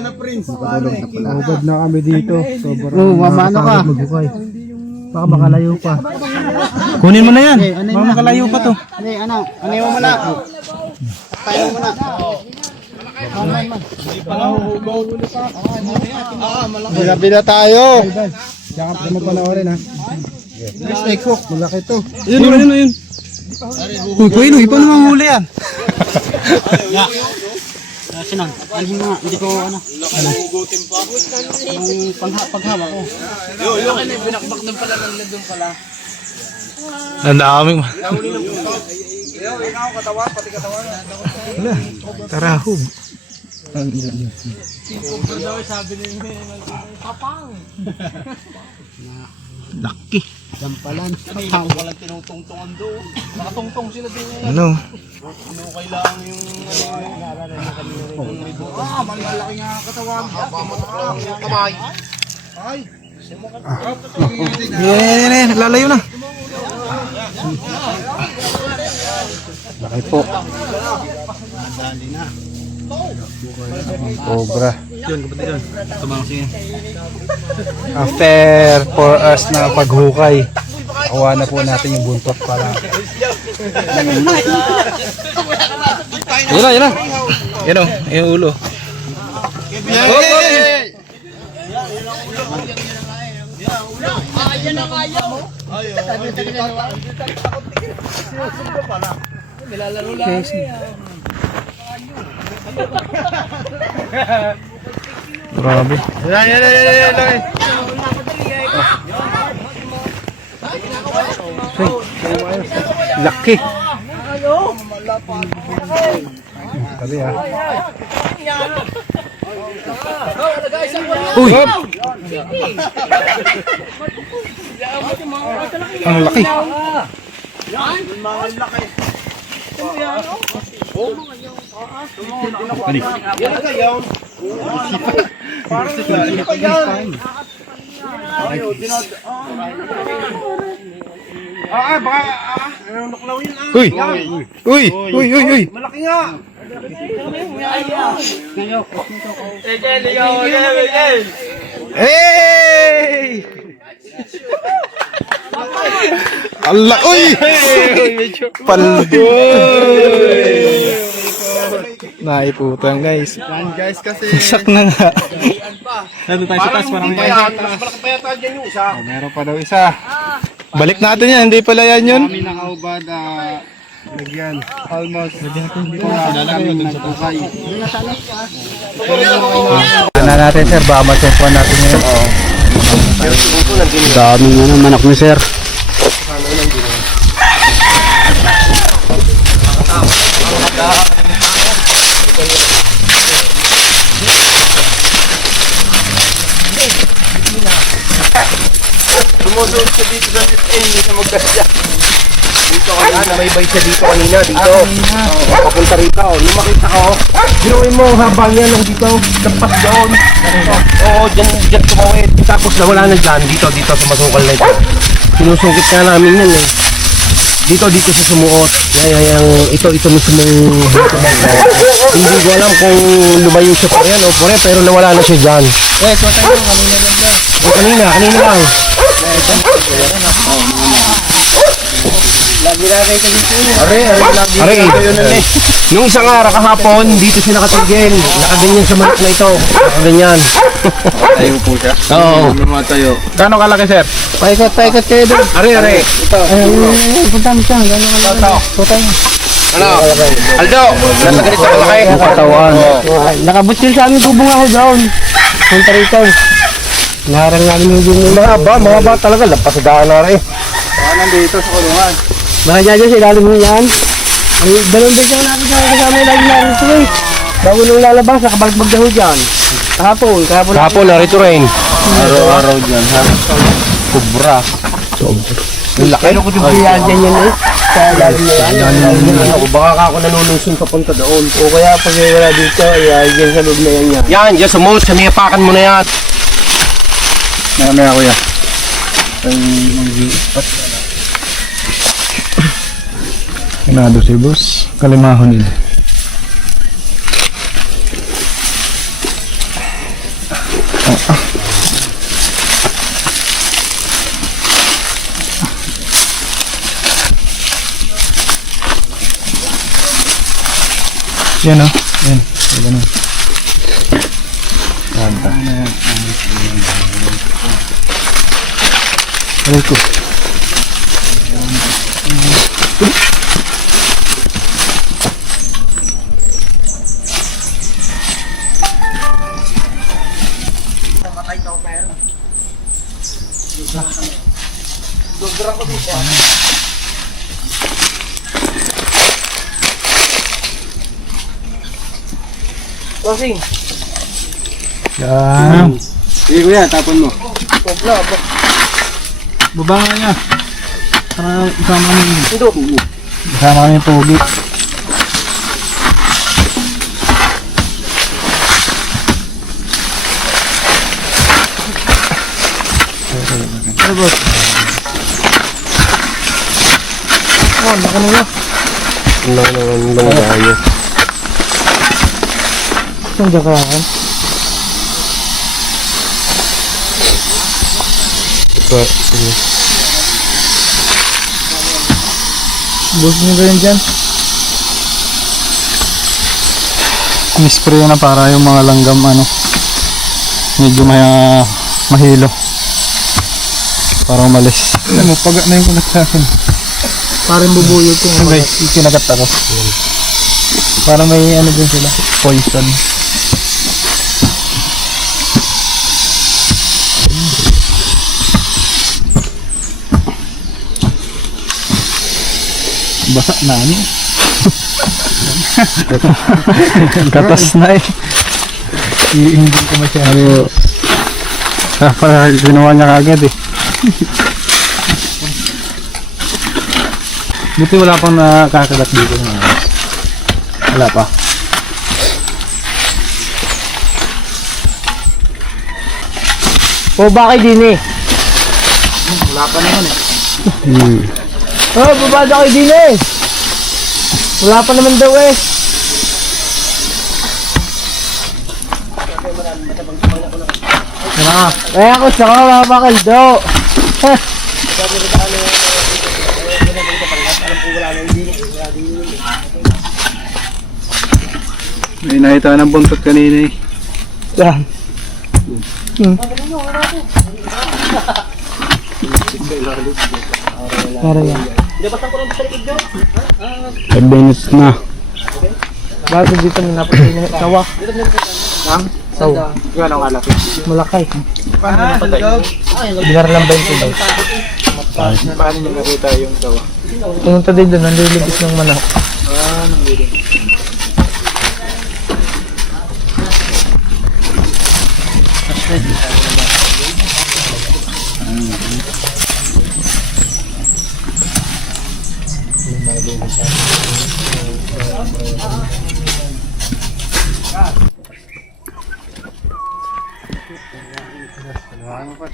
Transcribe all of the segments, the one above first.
na Prince. Ubad na kami dito. Sobrang mamano ka. Maghukay. Baka makalayo pa. Kunin mo na yan. Baka makalayo pa to. Ano mo muna? Tayo mo muna. Bila tayo. Yakap mo panoorin ha. Yes, Ekok. Malaki to. Ayun. Uy, Kuya, ipa naman huli yan. Sinan, alhin mo nga. Hindi ko ano. Hugutin pa. Yung paghawak ko. Yo, binakbak ng pala ng lindong pala. Ang daming. Tara, hub. Laki. Dampalan. Walang tinutungtungan doon. Nakatungtong sila din ngayon. Ano? Ano kailangan yung malaki nga katawan. Kamay. Ay. Yan. Lalayo na. Laki po. Cobra. Yun, kapatid yun. Tumangsin. After 4 hours na paghukay, nakuha na po natin yung buntot para. Yan na. Yan o, yung ulo. Grabe. Yan. Laki. Tabi ha. Uy! Ang laki. Uy! Malaki nga. Hey! Allah, uy! Paldo. Naiputang guys. Yan guys kasi. Sak na nga. Nandun tayo sa taas parang Malaki pa yata dyan yung isa. Meron pa daw isa. balik natin yan, hindi pala yan yun. Kami nakaubad. Lagyan. Almost. Kami sa tukay. Ano natin sir, ba masukuan natin yun. Daming manok ni sir. Sumusunod siya dito sa SN, hindi siya magkasya. Dito kanina, may bay siya dito kanina, dito. Papunta rito, nung makita ko, ginawin mo habang yan lang dito, lampas doon. Oo, dyan tumawid. Tapos nawala na dyan, dito sa masukal na ito. Sinusungkit nga namin yan eh. Dito sa sumuot. Ito mismong hindi ko alam kung lumayo siya pa yan o pero nawala na siya dyan. So tayo kanina lang ba? O kanina lang. Lagi natin kasi dito. Are. Nung isang araw kahapon, dito siya nakatigil. Nakaganyan sa manok na ito. Nakaganyan. Tayo po siya. Oo. Tayo. Gano'ng kalaki sir? Paikot kayo doon. Are. Ito. Punta mo siya. Gano'n kalaki. Tutay mo. Ano? Aldo, nasa ganito kalaki. Katawan. Nakabutsil sa amin bubong ako doon. Punta rito. Narang namin yung Mahaba talaga. Lampas sa daan na rin. nandito sa kulungan. Mga dyan sa ilalim mo yan. Ay, dalawang beses natin sa kasama yung lagi natin ito eh. Bago nung lalabas, nakabagbag na ho dyan. Kahapon narito rin. Araw-araw dyan ha. Kubra. Yung laki. Ano ko yung biyan dyan yan eh. Sa ilalim mo yan. Baka ako nanunusong papunta doon. O kaya pag wala dito, ay dyan sa loob na yan yan. Yan, dyan sa moat. Sa may apakan mo na yan. Mamaya kuya. Kanado si boss. Kalimahon nila. Yan o. Yan. Ganun. Aray ko. Bossing. Yan. Sige kuya, tapon mo. Baba nga niya. Para isama kami. Ito. Isama kami yung pogi. Ano boss? Oh, naka nila. Ang langgaan niya. Saan dyan kaya? Ito. Boss nyo ba yun dyan? Mispray na para yung mga langgam medyo mahilo para umalis. Alam mo, paga na yung kulat sa akin. Parang bubuyog kung okay, kinagat ako. Parang may din sila, poison. Basa na Katas na iinggin ko masyado. Para ginawa niya kagad Buti wala pang nakakagat dito. Wala pa. O bakit din Wala pa naman Oh, babada kayo din Wala pa naman daw Kaya ako sa mapakaldo. May nakita ng buntot kanina Saan? Para yan. 5 minutes na. Bakit dito may napatay na sawa? Sawa. Yan ang alaki. Malakay. Paano nyo napatay? Binar lang 20 daw. Paano nyo nakita yung gawa? Pumunta din doon, nandilibis ng manok.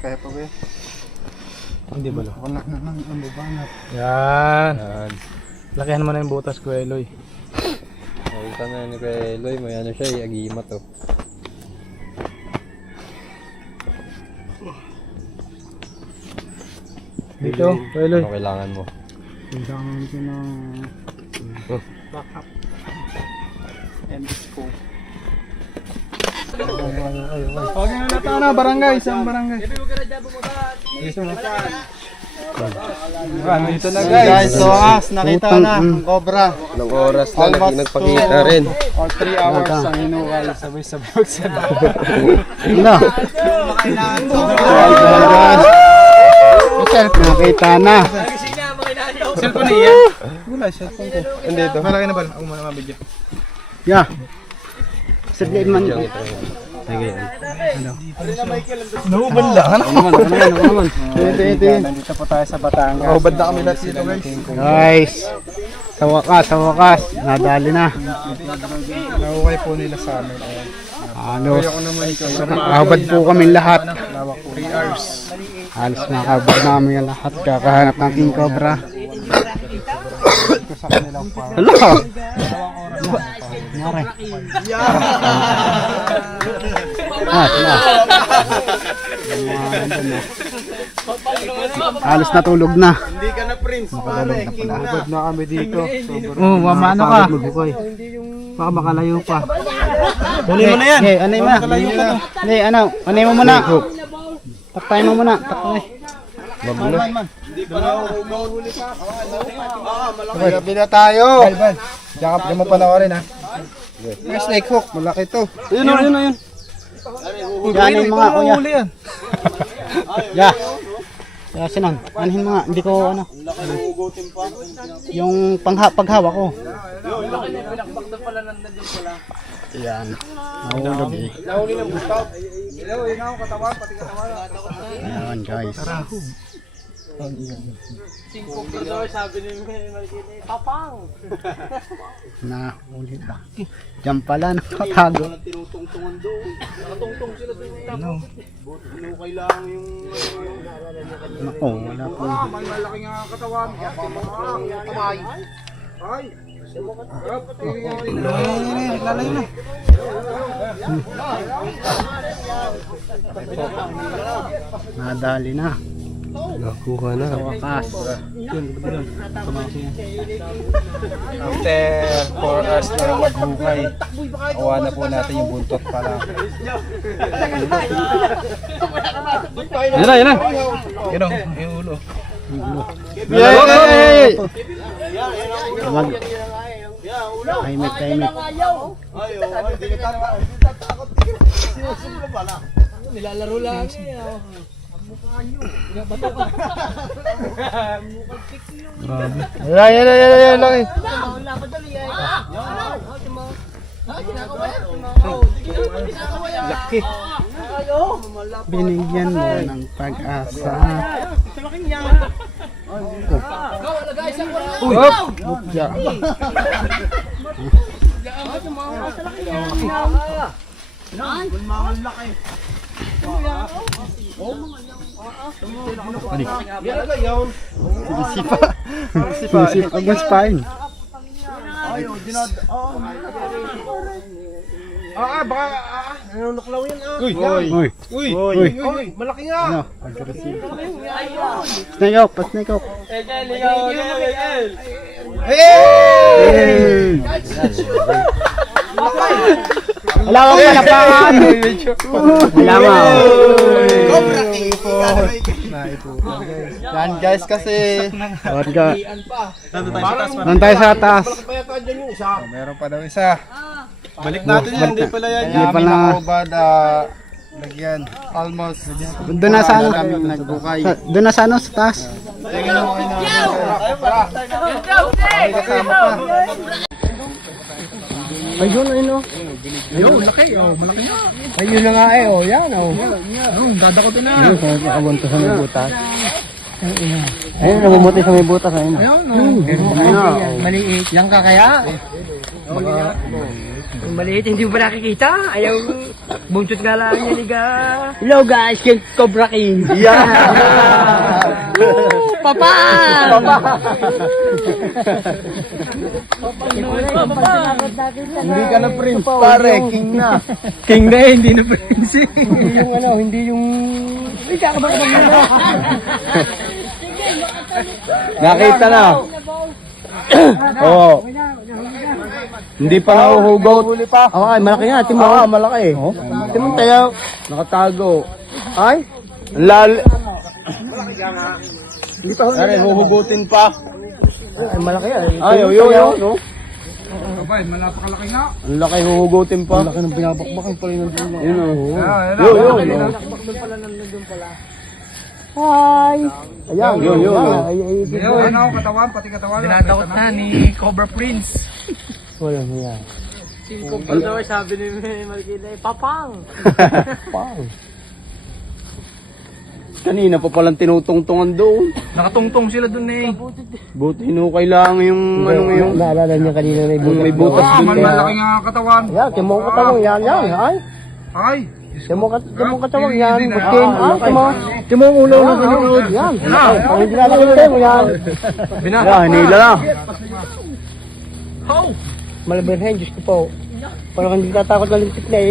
Kaya pa ba Hindi ba lo? Wala na nang bubanat. Yan. Lakihan mo na yung butas ko, Eloy. Nakita na ni Kuya Eloy, may siya, agimat Dito, Eloy. Ano kailangan mo? Kailangan ko na backup. And scope. Okay na natin na, barangay, isang barangay. Dito na guys, so nakita na ang cobra. Ilang oras na nagpakita rin. Or 3 hours ang inuwal sabay-sabay sa Na. Nakita na. Cellphone niya? Wala, cellphone ko. Hindi ito. Malaki na ba? Ako muna mabigyan. Yeah. Saglit man. Nahuban lang. Ano naman? Ito. Nandito po tayo sa Batangas. Nahuban na kami lahat dito guys. Sa wakas, nadali na. Nahukay po nila sa amin. Halos. Nakahubad po kami lahat. 3 hours. Halos nakahubad namin yung lahat. Kakahanap ng king cobra. Ito sa kanilang farm. Hala! Sila. Halos natulog na. Hindi ka na prince, pare. King na. Pagod na kami dito. Oo, mamano ka. Baka makalayo pa. Kunin mo na yan. Okay, anay mo na. Hindi, ano, anay mo muna. Taktayin mo muna. Taktayin. Hindi pa na huli pa. Okay, gabi na tayo. Jakap, di mo panoorin ha. Yung snake hook, malaki to. Yun. Yan yung mga kuya. Ya. Ya, sinang. Anuhin mga, hindi ko ano. Yung paghawak ko. Yan. Nahulog eh. Nahuli ng Gustav. Yun ako katawan, pati katawan. Ayan guys. Nahuli na. Diyan pala nakatago. Tinutungtungan doon. Nakatungtong sila doon. Hinukay lang yung... Nako, wala po. May malaking katawan. Kamay. Ay. Lalayo na. Nadali na. Nakuha na. Sa wakas. After 4 hours na maghukay, awa na po natin yung buntot para. Yan na. Yun o, yung ulo. Yay! Tahimik. Nilalaro lang eh. Yan lang eh. Laki. Binigyan mo ng pag-asa. Upya. Sisip ang spine. Baka nanunuklaw yan. Uy, malaki nga. Ano? Aggressive. Snake up, snake up. Wala mo palapakan. Wala mo. Cobra King po. Yan guys kasi. Warga. Nandun sa taas. Kaya tayo dyan yung isa. Meron pa daw isa. Balik natin yan, hindi pala yan. Hindi pala. Nakubad, lagyan. Almost. Doon na sa ano? Doon na sa ano sa taas. Tingnan mo kayo na. May kasama pa. Ayun, ayun oh. Ayun, laki oh, malaki nga. Ayun na nga eh, oh, yan oh. Ayun, dadakotin na. Ayun, nakabunto sa may butas. Ayun, namumuti sa may butas, ayun. Ayun, oh. Maliit lang ka kaya? Kung maliit, hindi mo ba nakikita? Ayaw, buntot nga lang yan, liga. Hello guys, King Cobra King. Yeah! Papa! Hindi ka na prince pare, king na. King na eh, hindi na prince. Hindi yung ano, hindi yung... Ay, kakabang na. Nakita na. Oo. Hindi pa nahuhugot. Ay, malaki nga. Timo. Malaki. Timo tayo. Nakatago. Ay, lal. Hindi pa huhugutin pa. Ay, malaki yan. Ay, yo. No? Abay, malapakalaki nga. Ang laki huhugutin pa. Ang laki ng binabakbakan pala ng dulo. Yun o. Yo. Hi! Ayan, yun. Ayun, ano, katawan, pati katawan. Dinadakot na ni Cobra Prince. Wala mo yan. King Cobra daw sabi ni Marikina, Papang! Pang. Kanina pa palang tinutungtungan doon. Nakatungtong sila dun eh. Buti hinukay lang yung ano ngayon. Naalala niya kanina may butas Ah, dun. malaki nga katawan. Yan, timong katawang yan. Ay, Ay, timong katawang yan. Butin. Timong ulo na sinunod. Yan. Ang hindi natin mo yan. Yan, hinila na. How? Malabirhen, Diyos ko po. Parang hindi tatakot na lintik na eh.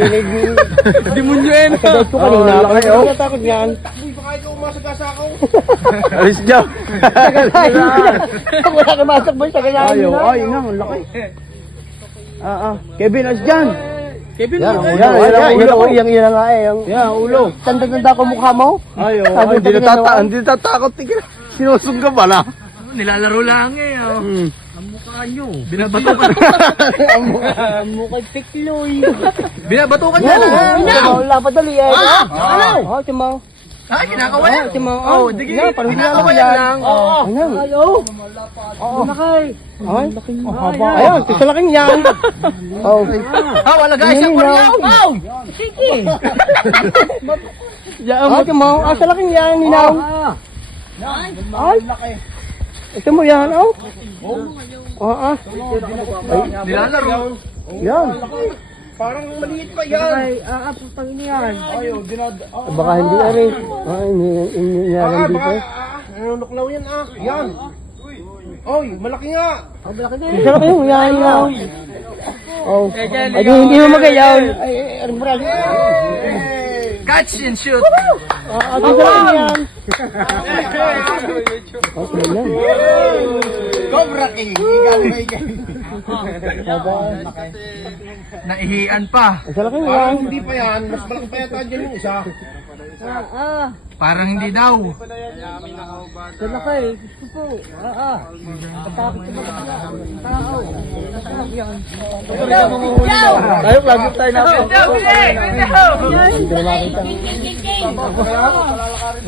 Demonyo yan. Kadahit ko kanina. Parang hindi tatakot yan. Takboy, baka ikaw umasagasa ako. Alis dyan. Tagalahin mo na. Wala ka masak boy. Tagalahin mo na. Ay, nga, ang laki. Kevin, alis dyan. Kevin, Yan, alis yan, dyan. yan, yan nga eh. Yan, ulo. Tanda-tanda ko mukha mo. Ay, Sabi hindi sa ginawa. hindi natatakot. Sinusong ka pala. Nilalaro lang eh. Oh. Ang mukha nyo. Binabato ka. Ang mukha tikloy. Binabato ka dyan. Wala pa dali eh. Ano? Oh, timaw. Ah, kinakawayan. Timaw. Oh, dige. Yan, parang Kinakawayan lang. Oo. Ayan. Oo. Nakay. Ay, haba. Ayun, sa laking yan. Oh. Ah, wala guys. Ang koryaw. Oh! Sige. Oh, timaw. Ah, sa laking yan, ninaw. Ay. Ito mo yan, oh. Oo. Nilalaro. Yan. Parang maliit pa yan. Baka hindi na rin. Ay, hindi dito. Nanunuklaw yan Yan. Oy, malaki nga. Isa lang kayo, yan lang. Oh. Ay, hindi mo magayaw. Ay, ano ba? Catch and shoot. Isa lang yan. Okay lang. Cobra King. Igaling na Naihian pa. Isa lang yan. Hindi pa yan. Mas malaki pa yata dyan yung isa. Parang hindi daw. Isa lang kayo. Gusto po. Tayo, lagi tayo na.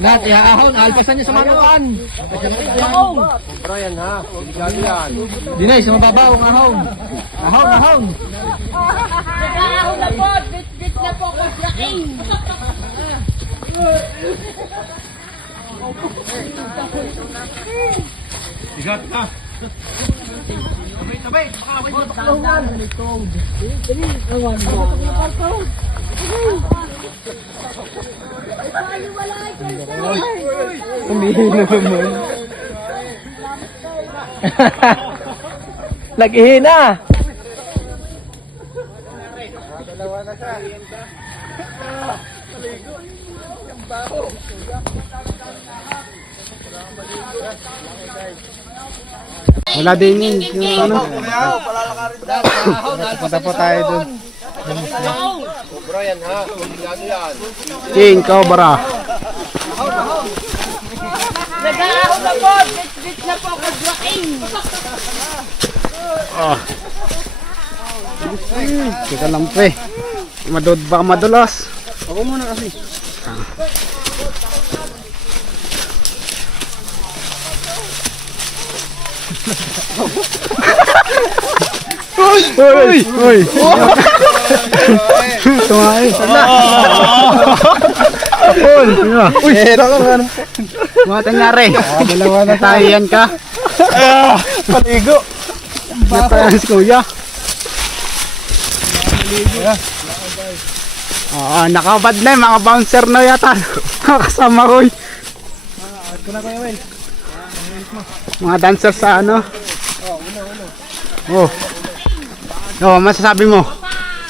Lahat, ihaahon. Alpasan niyo sa manukan. Brian ha. Delikado yan. Dinay, sa mababaw ang ahon. Ahon, ahon. Nag-aahon na po! Bit na po ko sa king! Bigat ka. Sabay, baka away mo pakalungan. Nag-ihina. Wala din yun. Yung ano. Punta po tayo dun. Brian ha. Delikado yan. King Cobra. Nag-aahon na po! Bit na po ko sa king! Teka lang pre. Baka madulas. Ako muna kasi. Uy! Uy! Tumae. Apol! Uy! Mga tanyari. Dalawa na tayo yan ka. Paligo. Natayan si kuya. Nakabad na mga bouncer na yata. Kasama ko. Mga dancer sa ano. Oh, masasabi mo?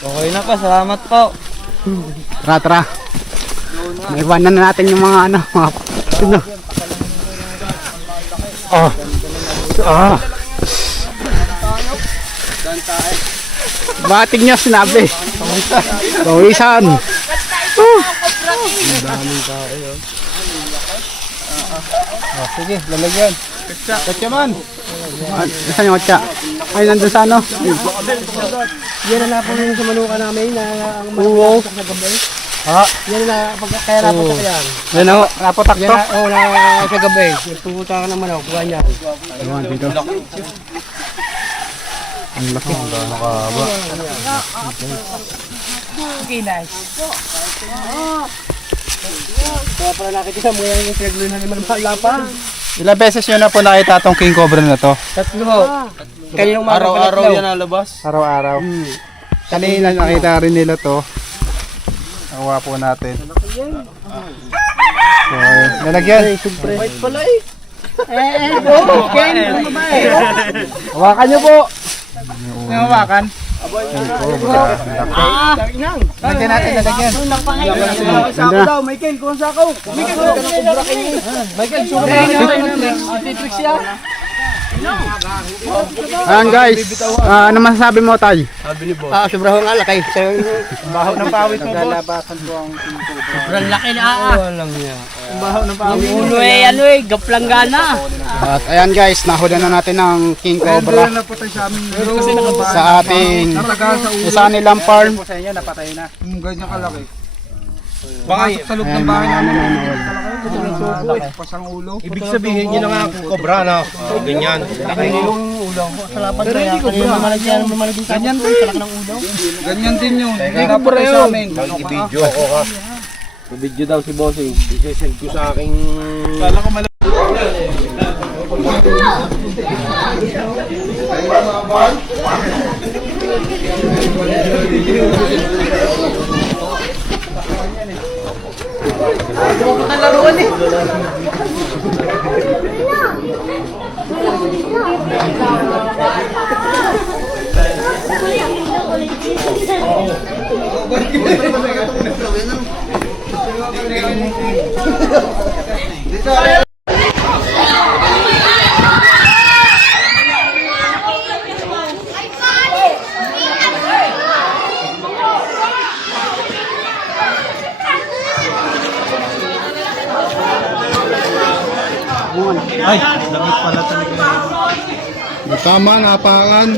Okay na pa, salamat po. Tara. Naiwanan na natin yung mga ano, mga ano. Bating niya sinabi. Pawisan. Sige, lalagyan. Katsa man. Saan yung katsa? Ay, nandun sa ano? Yan na po yung sa manuka namin na ang Oo. sa gabi. Ha? Yan na, kaya rapat ako yan. Yan o, napotak Yan to. na, sa gabi. Pupunta ka ng manok, ganyan. Ayan, dito. Ang laki. Nakahaba. Kaya pala nakikita mo yung pinaglunan naman ng lapa. Ilang beses nyo na po nakita itong king cobra na to? Tatlo. Kaninang umaga Araw-araw palatlaw. yan nalabas? Araw-araw. Kanina nakita rin nila to. Nakuha po natin. So, lalagyan. White pala eh. Hawakan nyo po. Hawakan? Lagyan natin, lalagyan. Sako daw, Michael, kuha sako. Michael, Ayan guys, ano masasabi mo tay? Sobrang laki. Bahaw ng pawis mo boss. Sobrang laki na Bahaw ng pawis. Ulo gaplanggana. At ayan guys, nahuli na natin ng King Cobra na po tayo sa amin. sa ating isa nilang farm. Sa inyo, napatay na. Ganyan kalaki. Baka sa loob ng bahay namin. Pasang ulo. Ibig sabihin nyo na nga kung cobra na. Ganyan. Ganyan din yun. Hindi ko pa sa amin. Mag-video ako ha. Video daw si Bossing. I-send ko sa aking... Tama, napakan.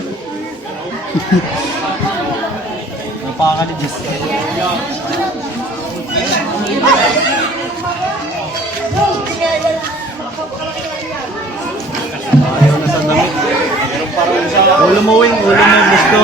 Ulo mo gusto.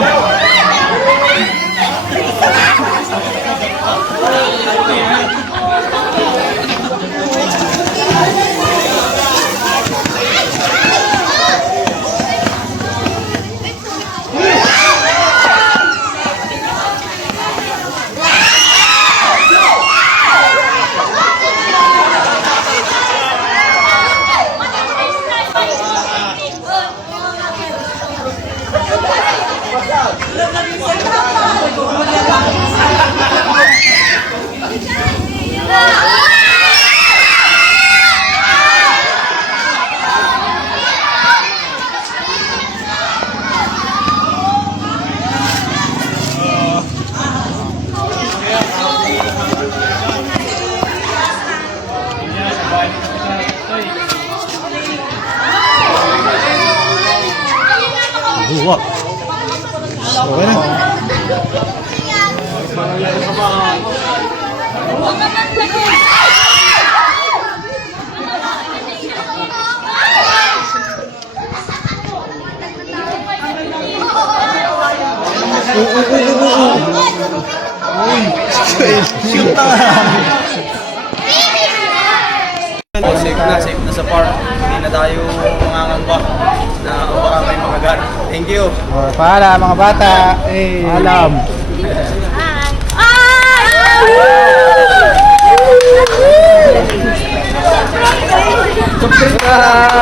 Safe na sa park. Hindi na tayo mangangamba na baka may mga gun. Thank you. Para mga bata. Alam. Ay!